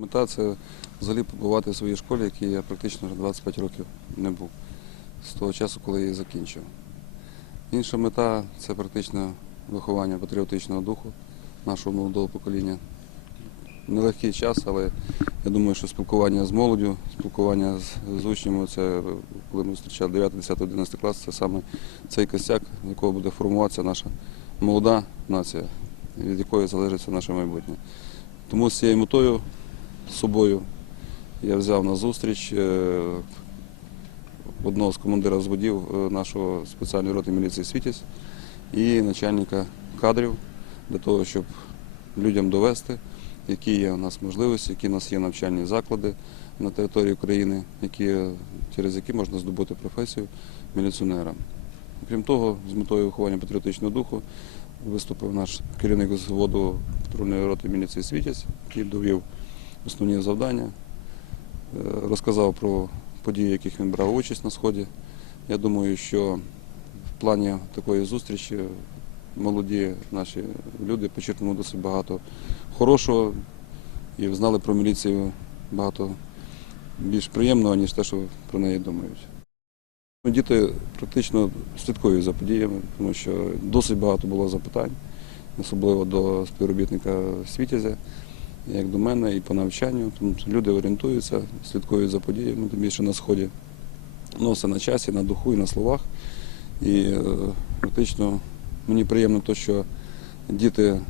Мета це взагалі побувати в своїй школі, якій я практично вже 25 років не був з того часу, коли її закінчив. Інша мета це практично виховання патріотичного духу нашого молодого покоління. Нелегкий час, але я думаю, що спілкування з молоддю, спілкування з, учнями, це коли ми зустрічали 9, 10, 11 клас, це саме цей костяк, з якого буде формуватися наша молода нація, від якої залежить наше майбутнє. Тому з цією метою собою я взяв на зустріч е, одного з командира взводів е, нашого спеціальної роти міліції Світязь і начальника кадрів для того, щоб людям довести, які є у нас можливості, які у нас є навчальні заклади на території України, які, через які можна здобути професію міліціонера. Крім того, з метою виховання патріотичного духу виступив наш керівник взводу патрульної роти міліції Світязь, який довів основні завдання, е, розказав про події, в яких він брав участь на сході. Я думаю, що в плані такої зустрічі молоді наші люди почерпнули досить багато хорошого і знали про міліцію багато більш приємного, ніж те, що про неї думають. Діти практично слідкують за подіями, тому що досить багато було запитань, особливо до співробітника Світязя, як до мене, і по навчанню. Тому люди орієнтуються, слідкують за подіями, тим більше на сході. Ну, все на часі, на духу і на словах. І е, практично мені приємно те, що діти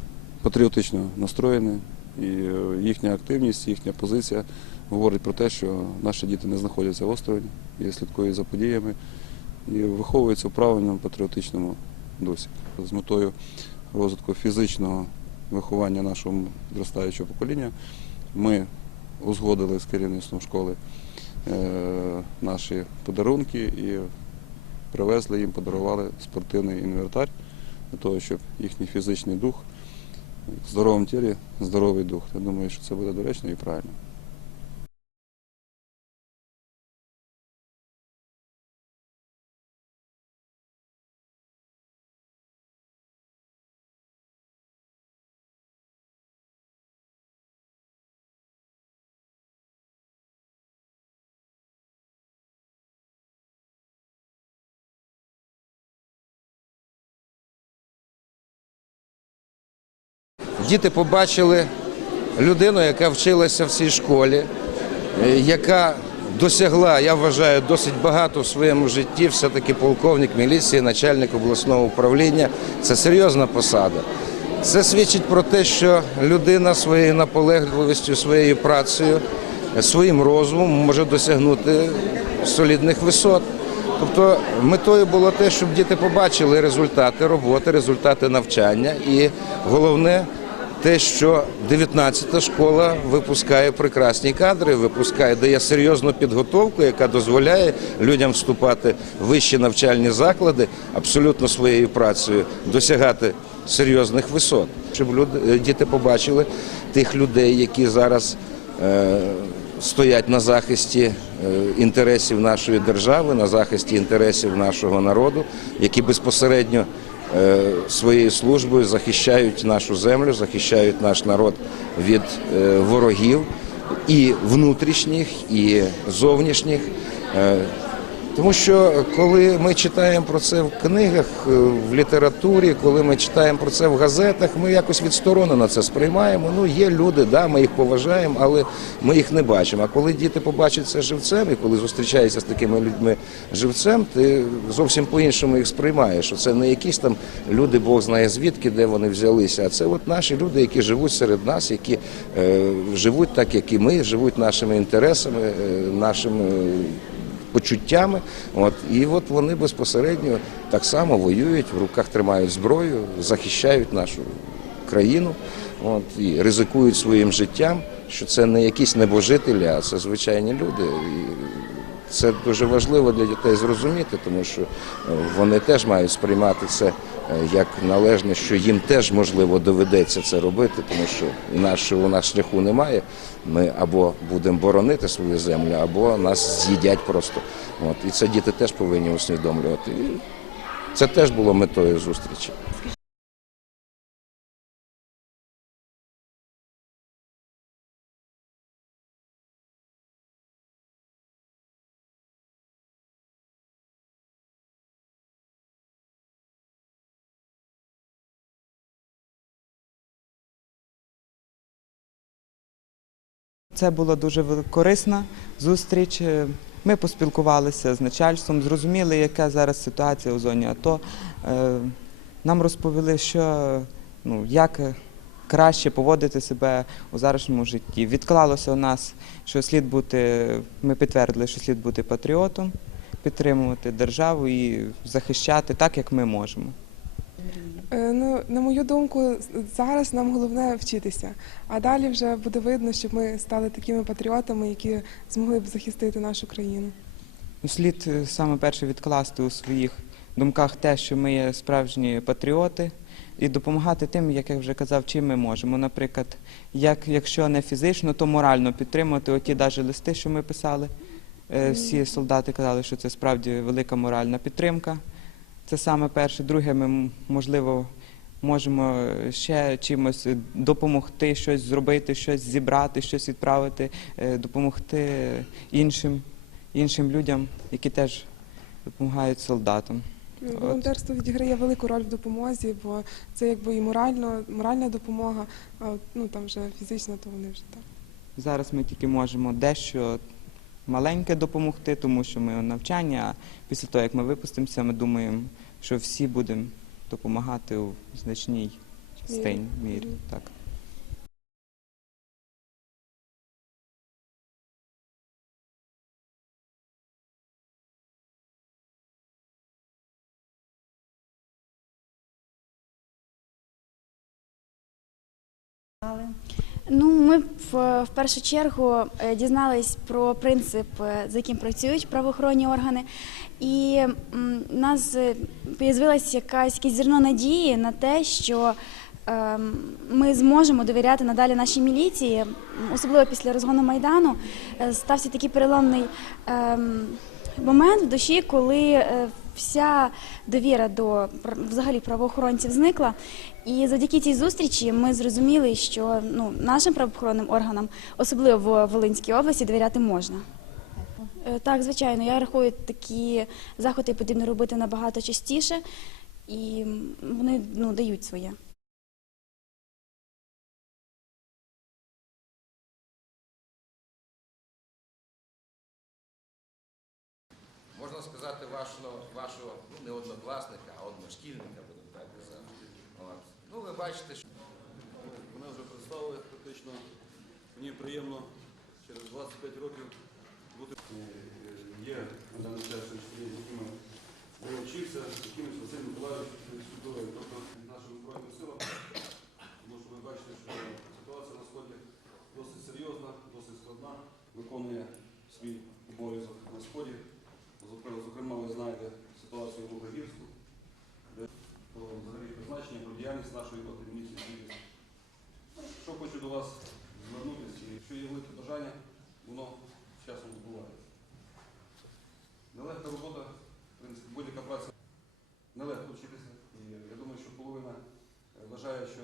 патріотично настроєні, і е, їхня активність, їхня позиція говорить про те, що наші діти не знаходяться осторонь і слідкують за подіями і виховуються в правильному патріотичному дусі з метою розвитку фізичного виховання нашого зростаючого покоління. Ми узгодили з керівництвом школи е, наші подарунки і привезли їм, подарували спортивний інвентар для того, щоб їхній фізичний дух в здоровому тілі, здоровий дух. Я думаю, що це буде доречно і правильно. Діти побачили людину, яка вчилася в цій школі, яка досягла, я вважаю, досить багато в своєму житті. Все-таки полковник міліції, начальник обласного управління це серйозна посада. Це свідчить про те, що людина своєю наполегливістю, своєю працею, своїм розумом може досягнути солідних висот. Тобто метою було те, щоб діти побачили результати роботи, результати навчання, і головне те, що 19-та школа випускає прекрасні кадри, випускає, дає серйозну підготовку, яка дозволяє людям вступати в вищі навчальні заклади абсолютно своєю працею, досягати серйозних висот, щоб люди, діти побачили тих людей, які зараз. е, Стоять на захисті е, інтересів нашої держави, на захисті інтересів нашого народу, які безпосередньо е, своєю службою захищають нашу землю, захищають наш народ від е, ворогів і внутрішніх, і зовнішніх. Е, Тому що коли ми читаємо про це в книгах, е, в літературі, коли ми читаємо про це в газетах, ми якось відсторонено це сприймаємо. Ну, є люди, да, ми їх поважаємо, але ми їх не бачимо. А коли діти побачать це живцем, і коли зустрічаються з такими людьми живцем, ти зовсім по-іншому їх сприймаєш. Що це не якісь там люди, Бог знає звідки, де вони взялися, а це от наші люди, які живуть серед нас, які е, живуть так, як і ми, живуть нашими інтересами, е, нашими почуттями. От і от вони безпосередньо так само воюють, в руках тримають зброю, захищають нашу країну, от і ризикують своїм життям. Що це не якісь небожителі, а це звичайні люди. Це дуже важливо для дітей зрозуміти, тому що е, вони теж мають сприймати це е, як належне, що їм теж можливо доведеться це робити, тому що інакше у нас шляху немає. Ми або будемо боронити свою землю, або нас з'їдять просто. От і це діти теж повинні усвідомлювати. І це теж було метою зустрічі. Це була дуже корисна зустріч. Е, Ми поспілкувалися з начальством, зрозуміли, яка зараз ситуація у зоні АТО. Е, Нам розповіли, що ну, як краще поводити себе у зарашньому житті. Відклалося у нас, що слід бути, ми підтвердили, що слід бути патріотом, підтримувати державу і захищати так, як ми можемо. Е, Ну, на мою думку, зараз нам головне вчитися, а далі вже буде видно, щоб ми стали такими патріотами, які змогли б захистити нашу країну. Ну, Слід е, саме перше відкласти у своїх думках те, що ми є справжні патріоти, і допомагати тим, як я вже казав, чим ми можемо. Наприклад, як, якщо не фізично, то морально підтримувати оті навіть листи, що ми писали. Е, Всі солдати казали, що це справді велика моральна підтримка. Це саме перше. Друге, ми можливо можемо ще чимось допомогти, щось зробити, щось зібрати, щось відправити, е, допомогти іншим іншим людям, які теж допомагають солдатам. Ну, Волонтерство відіграє велику роль в допомозі, бо це якби і морально, моральна допомога, а ну там вже фізично, то вони вже так. Зараз ми тільки можемо дещо маленьке допомогти, тому що ми навчання. а після того, як ми випустимося, ми думаємо, що всі будемо допомагати у значній частині мірі. Так. Ну, ми в, в першу чергу е, дізнались про принцип, е, за яким працюють правоохоронні органи, і у нас е, появилась якась зерно надії на те, що ем, ми зможемо довіряти надалі нашій міліції, особливо після розгону майдану. Стався такий переломний ем, момент в душі, коли вся довіра до взагалі правоохоронців зникла. І завдяки цій зустрічі ми зрозуміли, що ну, нашим правоохоронним органам, особливо в Волинській області, довіряти можна. Е, Так, звичайно, я рахую, такі заходи потрібно робити набагато частіше, і вони ну, дають своє. Однокласника, а одношкільника, будемо так казати. От. Ну, ви бачите, що Мене вже представили практично. Мені приємно через 25 років бути є на даний час вчителі, з якими я вчився, з якими Василь Миколаївич Судовий, тобто нашим збройним силам. Тому що ви бачите, що ситуація на сході досить серйозна, досить складна, виконує свій обов'язок на сході. Зокрема, ви знаєте ситуацію в Українську, де про взагалі призначення, про діяльність нашої роти міліції. Що хочу до вас звернутися, і якщо є велике бажання, воно з часом відбувається. Нелегка робота, в принципі, будь-яка праця нелегко вчитися. І я думаю, що половина е, вважає, що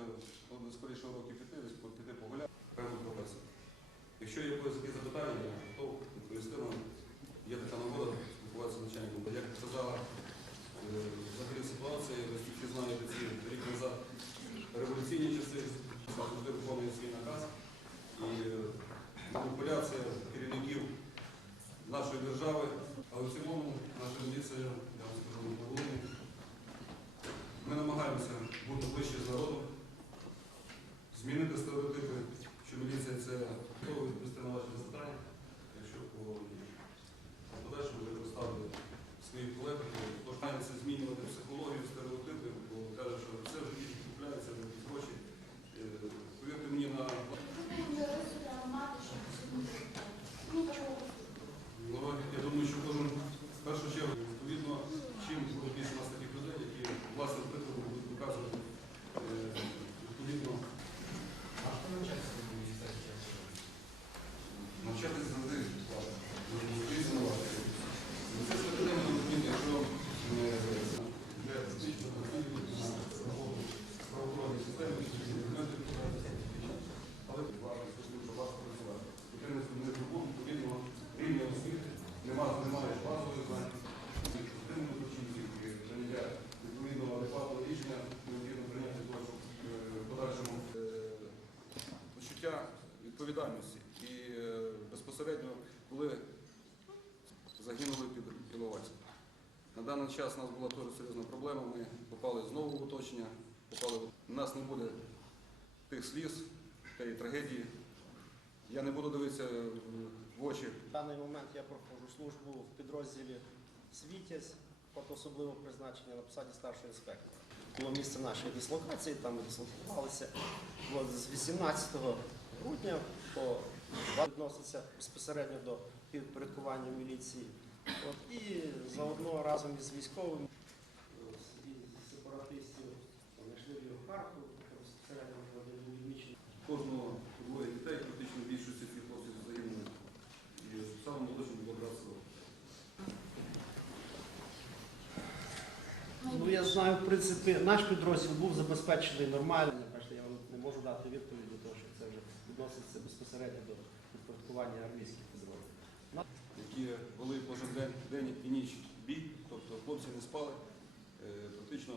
буде скоріше уроки піти, десь по- піти погуляти, певну професію. Якщо є якісь такі запитання, я готов відповісти вам. Є така нагода спілкуватися з начальником. Як казала, е, взагалі ситуація, ви всі знаєте ці рік назад завжди виконує свій наказ. І е, маніпуляція керівників нашої держави, але в цілому наша міліція, я вам скажу, на Волині, ми намагаємося бути ближче з народом, змінити стереотипи, що міліція це готовий відповісти на ваші запитання, якщо по подальшому вже представити своїх колег, тож мається змінювати психологію, стереотипи, бо каже, що все в житті купляється за якісь гроші. Е, Повірте мені на Ну, я думаю, що кожен в першу чергу, відповідно, чим буде більше у нас таких людей, які власним прикладом будуть показувати е, відповідно. Навчатися завжди складно. Різно важко. Це ж академія розуміти, якщо е, для фактично працюють на роботу правоохоронної системи, чи документи але власне скажу, що вас працювати. Підтримується не роботу, відповідно, рівня освіти, немає, немає базової знань, підтримують учнів, заняття відповідного адекватного рішення, необхідно прийняти того, щоб е, в подальшому е, почуття відповідальності. І е, безпосередньо були загинули під Іловайськом. На час у нас була дуже серйозна проблема. Ми попали знову в оточення, попали в- у нас не буде тих сліз, тієї трагедії. Я не буду дивитися в- очі В даний момент я проходжу службу в підрозділі Світязь, от особливо призначення на посаді старшого інспектора. Було місце нашої дислокації, там ми дислокувалися. От з 18 грудня по відноситься безпосередньо до підпорядкування міліції. От, і заодно разом із військовими і сепаратистів знайшли його карту, безпосередньо були кожного двоє дітей, практично більшості цих хлопців загинули. І саме молодшим було 20. Ну, я знаю, в принципі, наш підрозділ був забезпечений нормально. Бачите, я вам не можу дати відповідь того, що це вже відноситься безпосередньо до підпорядкування армійських. Які вели кожен день, день і ніч бій, тобто хлопці не спали. Е, Практично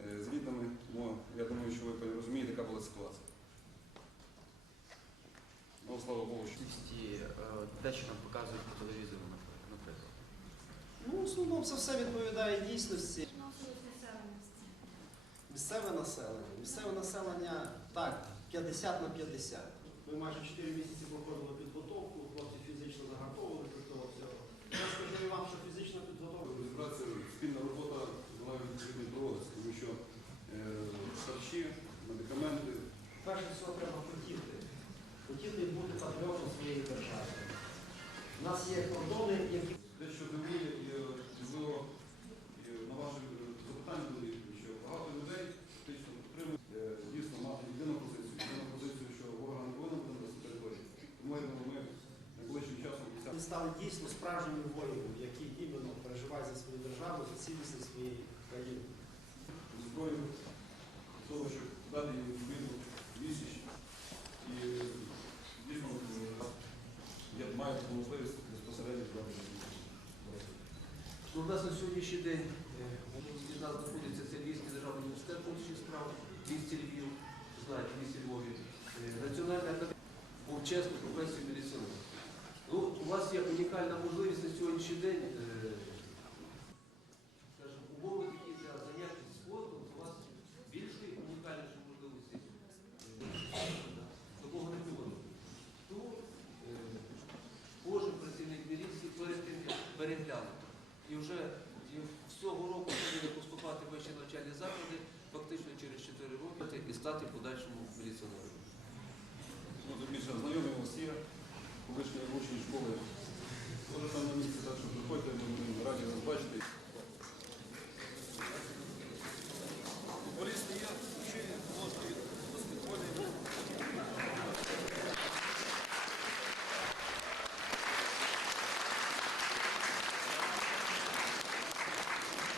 е, з рідними, ну, я думаю, що ви розумієте, яка була ситуація. Ну, слава Богу, що е, те, що нам показують по телевізору, наприклад. Ну, в основному це все відповідає дійсності. Місцеве населення. Місцеве населення так, 50 на 50. Ми майже 4 місяці проходили підготовку, хлопці фізично загартовували до того всього. Я скажу вам, що фізична підготовка. розібратися, спільна робота вона відповідно проводиться, тому що е, харчі, медикаменти, Перше всього треба хотіти. Хотіти бути патріотом своєї держави. У нас є кордони, які Те, що дивує, і е, можливо, на ваше запитання буде, що багато людей фактично підтримують е, дійсно мати єдину позицію, єдину позицію, що ворога не повинен бути на території. Тому я думаю, ми найближчим часом десятки стали дійсно справжніми воїнами, які іменно переживають за свою державу, за цілісність своєї країни. зброю для того, щоб дати їм відповідну відсіч. І е, дійсно е, я маю таку можливість безпосередньо здати. Ну, У нас на сьогоднішній день е, від нас знаходиться це Львівський державний університет внутрішніх справ, місті Львів, знаєте, місті Львові, е, Національна академія був чесну професію міліціонера. Ну, у вас є унікальна можливість на сьогоднішній день, е, скажімо, умови такі для заняття спортом, у вас більше унікальніші можливості. Е, Такого не було. Тому е, кожен працівник міліції перед тим як переглянути. І вже і всього року буде поступати в вищі навчальні заклади, фактично через 4 роки і стати в подальшому міліціонером. Ну, тим більше знайомі є, колишні учні школи. Може там на місці, так що приходьте, ми будемо раді вас бачити. Футболісти є, вчені, можливі, баскетбольні.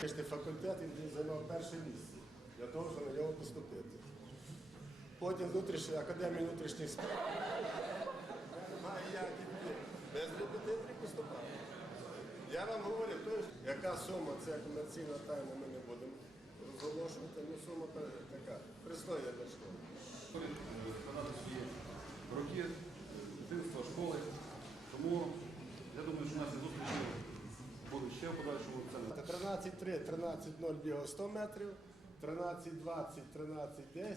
Технічний факультет він займав перше місце для того, щоб на нього поступити. Потім внутрішня, академія внутрішніх справ. Без репетиторів поступав. Я вам говорю, то, яка сума, це комерційна тайна, ми не будемо розголошувати, ну сума така, пристойна для школи. Згадати свої роки, дитинства, школи. Тому я думаю, що наші зустрічі будуть ще в подальшому. Це не 13-3, 13-0 бігав 100 метрів, 13-20, 13-10,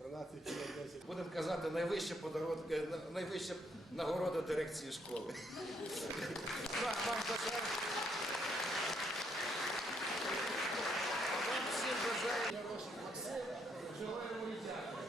13-10. Будемо казати, найвища подарунка, найвища нагорода дирекції школи. Вам бажаю. Вам всім бажаю. Максим, желаємо дякую.